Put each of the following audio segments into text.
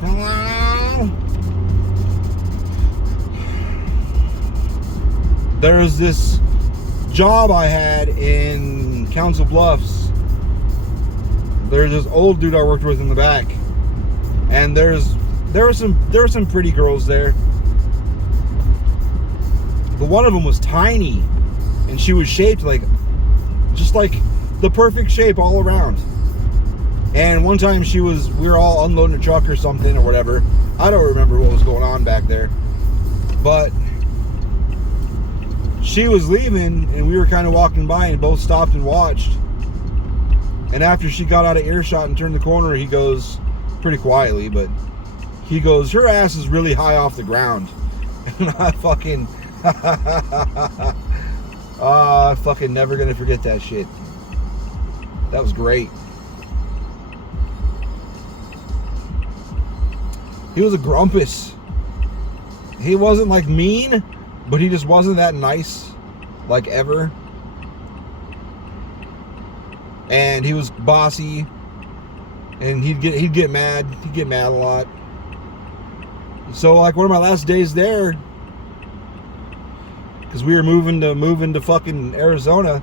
Hello? There's this job I had in Council Bluffs. There's this old dude I worked with in the back, and there were some pretty girls there, but one of them was tiny, and she was shaped just like the perfect shape all around. And one time we were all unloading a truck or something or whatever. I don't remember what was going on back there, but she was leaving and we were kind of walking by and both stopped and watched. And after she got out of earshot and turned the corner, he goes, pretty quietly, but he goes, "Her ass is really high off the ground." And I fucking I'm fucking never gonna forget that shit. That was great. He was a grumpus. He wasn't like mean, but he just wasn't that nice, like ever. And he was bossy, and he'd get mad. He'd get mad a lot. So like one of my last days there, because we were moving to fucking Arizona.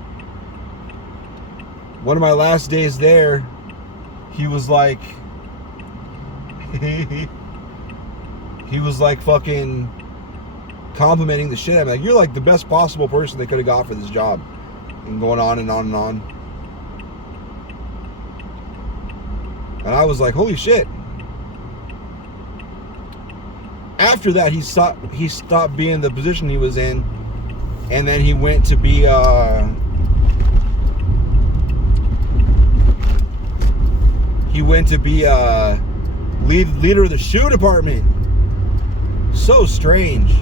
One of my last days there, he was like, he was like fucking complimenting the shit out of me. Like, "You're like the best possible person they could have got for this job," and going on and on and on. And I was like, holy shit. After that, he stopped being the position he was in, and then he went to be leader of the shoe department. So strange.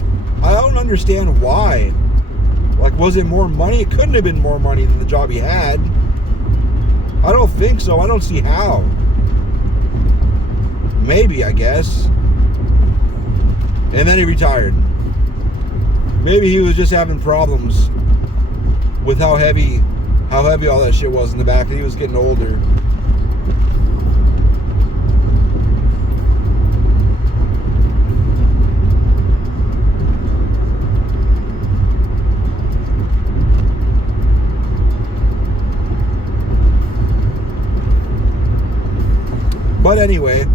I don't understand why. Like, was it more money? It couldn't have been more money than the job he had. I don't think so. I don't see how. Maybe, I guess. And then he retired. Maybe he was just having problems with how heavy all that shit was in the back, and he was getting older. But anyway,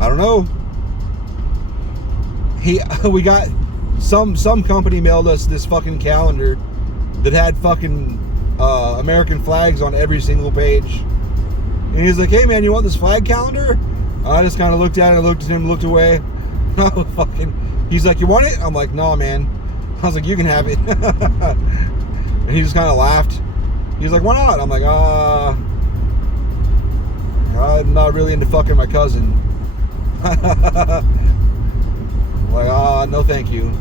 I don't know. We got some company mailed us this fucking calendar that had fucking American flags on every single page. And he's like, "Hey man, you want this flag calendar?" I just kind of looked at it, looked at him, looked away. Oh, fucking. He's like, "You want it?" I'm like, "No, man." I was like, "You can have it." And he just kind of laughed. He's like, "Why not?" I'm like, I'm not really into fucking my cousin. I'm like, no thank you.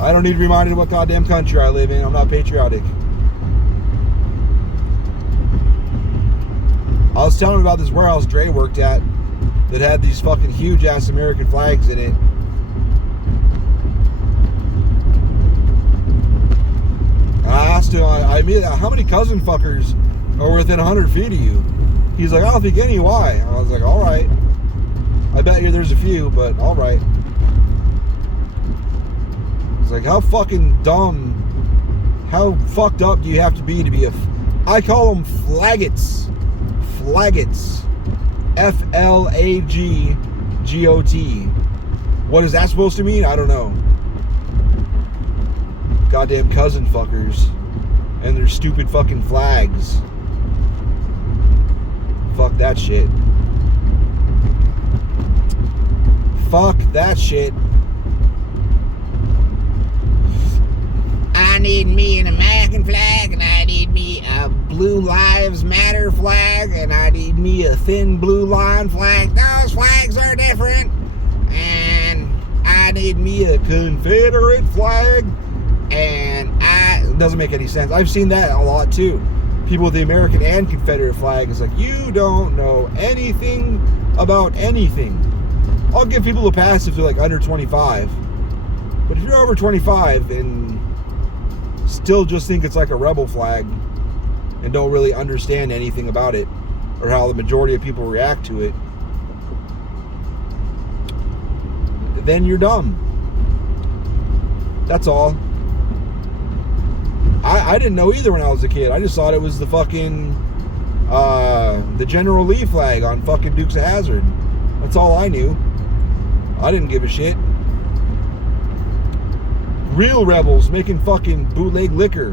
I don't need reminded what goddamn country I live in. I'm not patriotic. I was telling him about this warehouse Dre worked at that had these fucking huge ass American flags in it. And I asked him, how many cousin fuckers are within 100 feet of you? He's like, "I don't think any. Why?" I was like, "All right. I bet you there's a few, but all right." It's like, how fucking dumb, how fucked up do you have to be I call them flaggots. Flaggots. Flaggot. What is that supposed to mean? I don't know. Goddamn cousin fuckers and their stupid fucking flags. Fuck that shit. Fuck that shit. I need me an American flag, and I need me a Blue Lives Matter flag, and I need me a thin blue line flag. Those flags are different. And I need me a Confederate flag, and it doesn't make any sense. I've seen that a lot too. people with the American and Confederate flag. It's like, you don't know anything about anything. I'll give people a pass if they're like under 25. But if you're over 25 and still just think it's like a rebel flag and don't really understand anything about it or how the majority of people react to it, then you're dumb. That's all. I didn't know either when I was a kid. I just thought it was the fucking the General Lee flag on fucking Dukes of Hazzard. That's all I knew. I didn't give a shit. Real rebels making fucking bootleg liquor.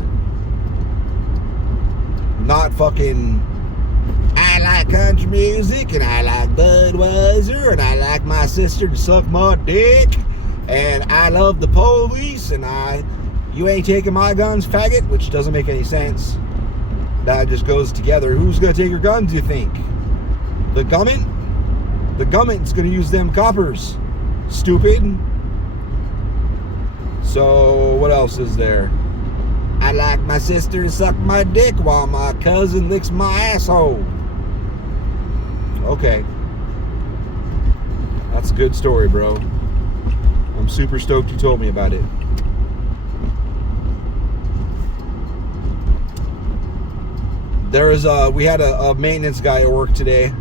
Not fucking, I like country music and I like Budweiser and I like my sister to suck my dick and I love the police and you ain't taking my guns, faggot, which doesn't make any sense. That just goes together. Who's gonna take your guns, you think? The government? The government's gonna use them coppers. Stupid. So, what else is there? I like my sister to suck my dick while my cousin licks my asshole. Okay. That's a good story, bro. I'm super stoked you told me about it. We had a maintenance guy at work today,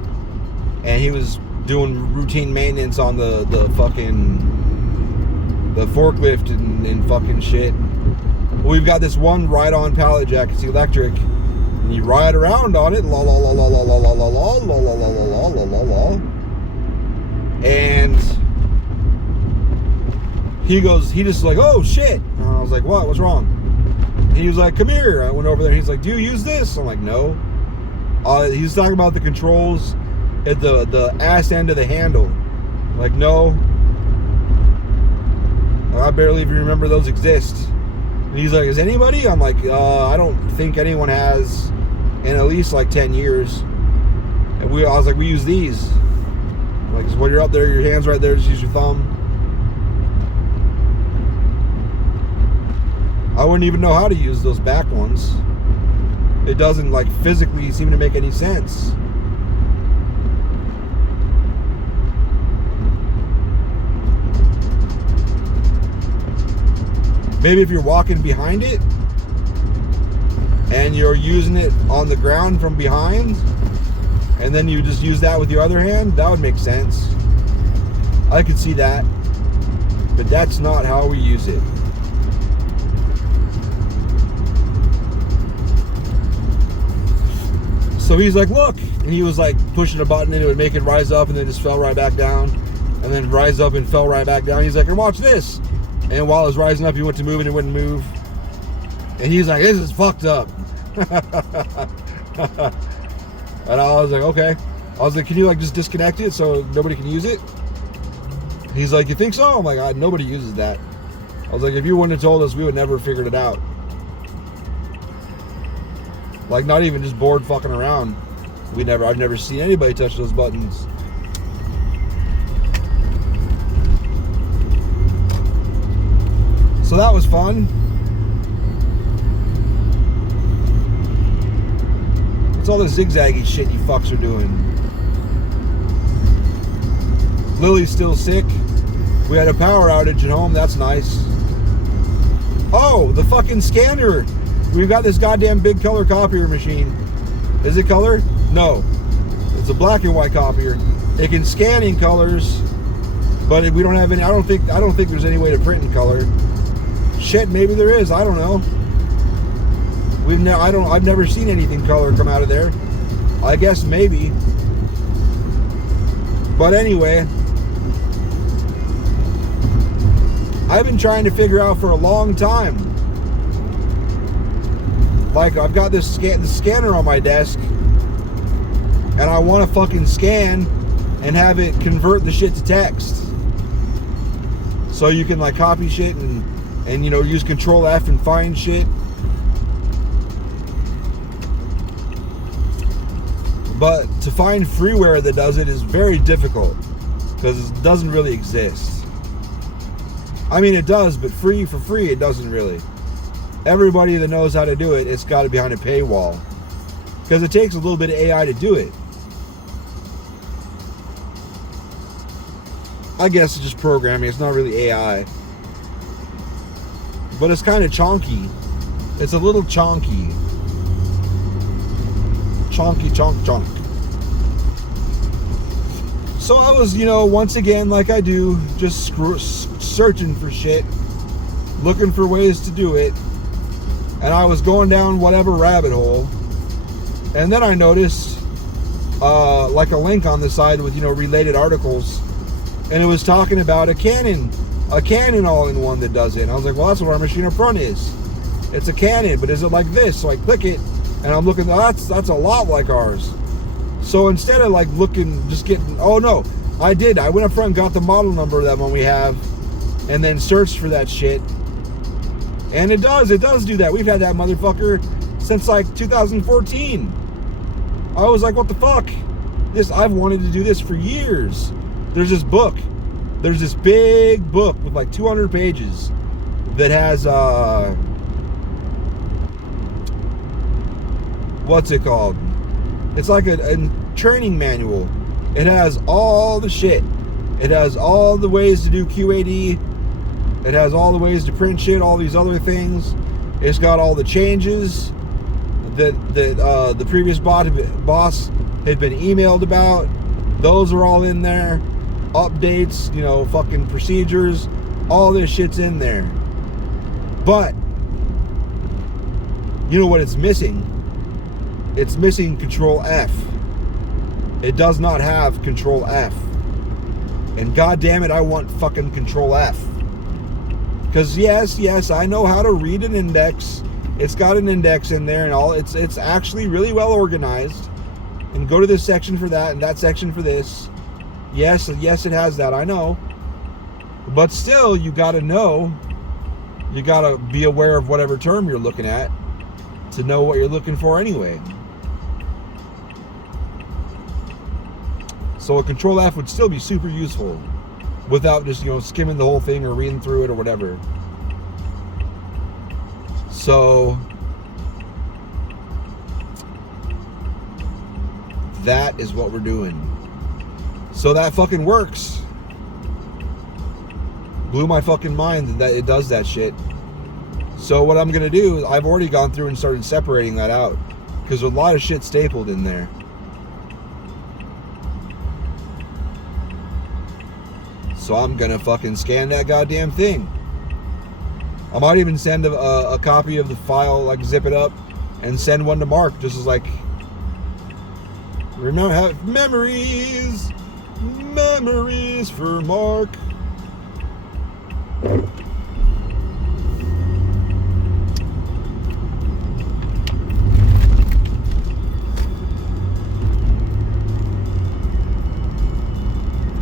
and he was doing routine maintenance on the forklift and fucking shit. We've got this one ride-on pallet jack. It's electric, and you ride around on it, la la la la la la la la la la la la la la la la. And he just like, oh shit. And I was like, what? What's wrong? He was like, come here. I went over there. He's like, do you use this? I'm like, no. He was talking about the controls at the ass end of the handle. I'm like, no. I barely even remember those exist. And he's like, is anybody? I'm like, I don't think anyone has in at least like 10 years. And I was like, we use these. Like, when you're up there, your hand's right there, just use your thumb. I wouldn't even know how to use those back ones. It doesn't like physically seem to make any sense. Maybe if you're walking behind it and you're using it on the ground from behind and then you just use that with your other hand, that would make sense. I could see that. But that's not how we use it. So he's like, look, and he was like pushing a button and it would make it rise up and then just fell right back down and then rise up and fell right back down. He's like, and watch this. And while it was rising up, he went to move and it wouldn't move. And he's like, this is fucked up. And I was like, okay. I was like, can you like just disconnect it so nobody can use it? He's like, you think so? I'm like, nobody uses that. I was like, if you wouldn't have told us, we would never have figured it out. Like, not even just bored fucking around. I've never seen anybody touch those buttons. So that was fun. What's all this zigzaggy shit you fucks are doing? Lily's still sick. We had a power outage at home. That's nice. Oh, the fucking scanner. We've got this goddamn big color copier machine. Is it color? No. It's a black and white copier. It can scan in colors, but we don't have any. I don't think there's any way to print in color. Shit, maybe there is. I don't know. I've never seen anything color come out of there. I guess maybe. But anyway, I've been trying to figure out for a long time. Like, I've got this scanner on my desk, and I want to fucking scan and have it convert the shit to text. So you can like copy shit and you know, use Control F and find shit. But to find freeware that does it is very difficult because it doesn't really exist. I mean, it does, but for free, it doesn't really. Everybody that knows how to do it, it's got to be behind a paywall. because it takes a little bit of AI to do it. I guess it's just programming. It's not really AI. But it's kind of chonky. It's a little chonky. Chonky, chonk. So I was, once again, like I do, just searching for shit, looking for ways to do it. And I was going down whatever rabbit hole. And then I noticed, like a link on the side with, related articles. And it was talking about a Canon all-in-one that does it. And I was like, well, that's what our machine up front is. It's a Canon, but is it like this? So I click it, and I'm looking, that's a lot like ours. So instead of like looking, just getting, oh no, I did. I went up front and got the model number of that one we have, and then searched for that shit. And it does do that. We've had that motherfucker since like 2014. I was like, what the fuck? I've wanted to do this for years. There's this book. There's this big book with like 200 pages that has, what's it called? It's like a training manual. It has all the shit. It has all the ways to do QAD. It has all the ways to print shit, all these other things. It's got all the changes that the previous boss had been emailed about. Those are all in there. Updates, fucking procedures, all this shit's in there. But you know what it's missing? It's missing Control F. It does not have Control F. And god damn it, I want fucking Control F. Because yes, I know how to read an index. It's got an index in there and all. It's actually really well organized. And go to this section for that and that section for this. Yes, it has that, I know. But still, you gotta know. You gotta be aware of whatever term you're looking at to know what you're looking for anyway. So a Control F would still be super useful without just, skimming the whole thing or reading through it or whatever. So that is what we're doing. So that fucking works. Blew my fucking mind that it does that shit. So what I'm gonna do is I've already gone through and started separating that out because there's a lot of shit stapled in there. So I'm gonna fucking scan that goddamn thing. I might even send a copy of the file, like zip it up and send one to Mark, just as like, remember, have memories for Mark.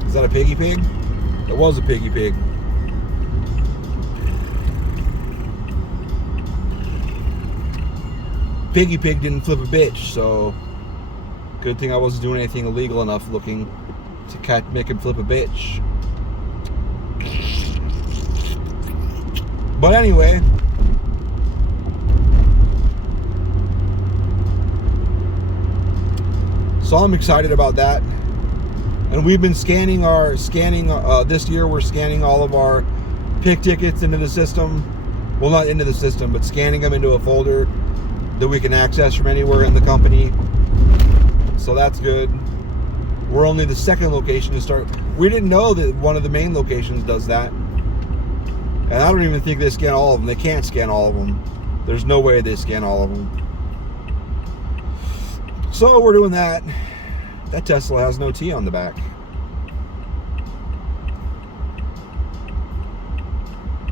Is that a piggy pig? It was a piggy pig. Piggy pig didn't flip a bitch, so good thing I wasn't doing anything illegal enough looking to make him flip a bitch. But anyway, so I'm excited about that. And we've been scanning this year we're scanning all of our pick tickets into the system. Well, not into the system, but scanning them into a folder that we can access from anywhere in the company. So that's good. We're only the second location to start. We didn't know that one of the main locations does that. And I don't even think they scan all of them. They can't scan all of them. There's no way they scan all of them. So we're doing that. That Tesla has no T on the back.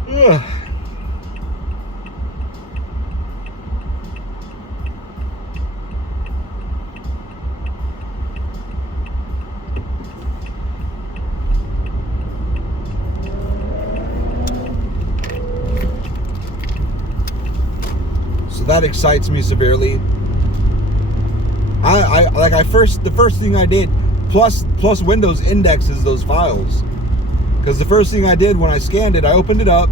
Ugh. So that excites me severely. The first thing I did, plus Windows indexes those files, because the first thing I did when I scanned it, I opened it up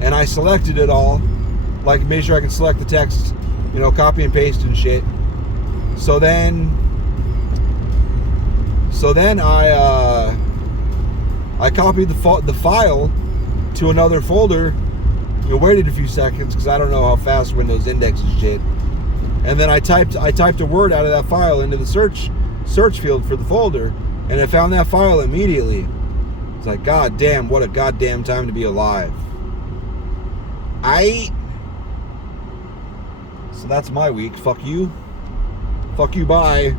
and I selected it all, like made sure I could select the text, copy and paste and shit, So then I copied the file to another folder. You know, waited a few seconds because I don't know how fast Windows indexes shit. And then I typed a word out of that file into the search field for the folder, and I found that file immediately. It's like, god damn, what a goddamn time to be alive. So that's my week. Fuck you. Fuck you, bye.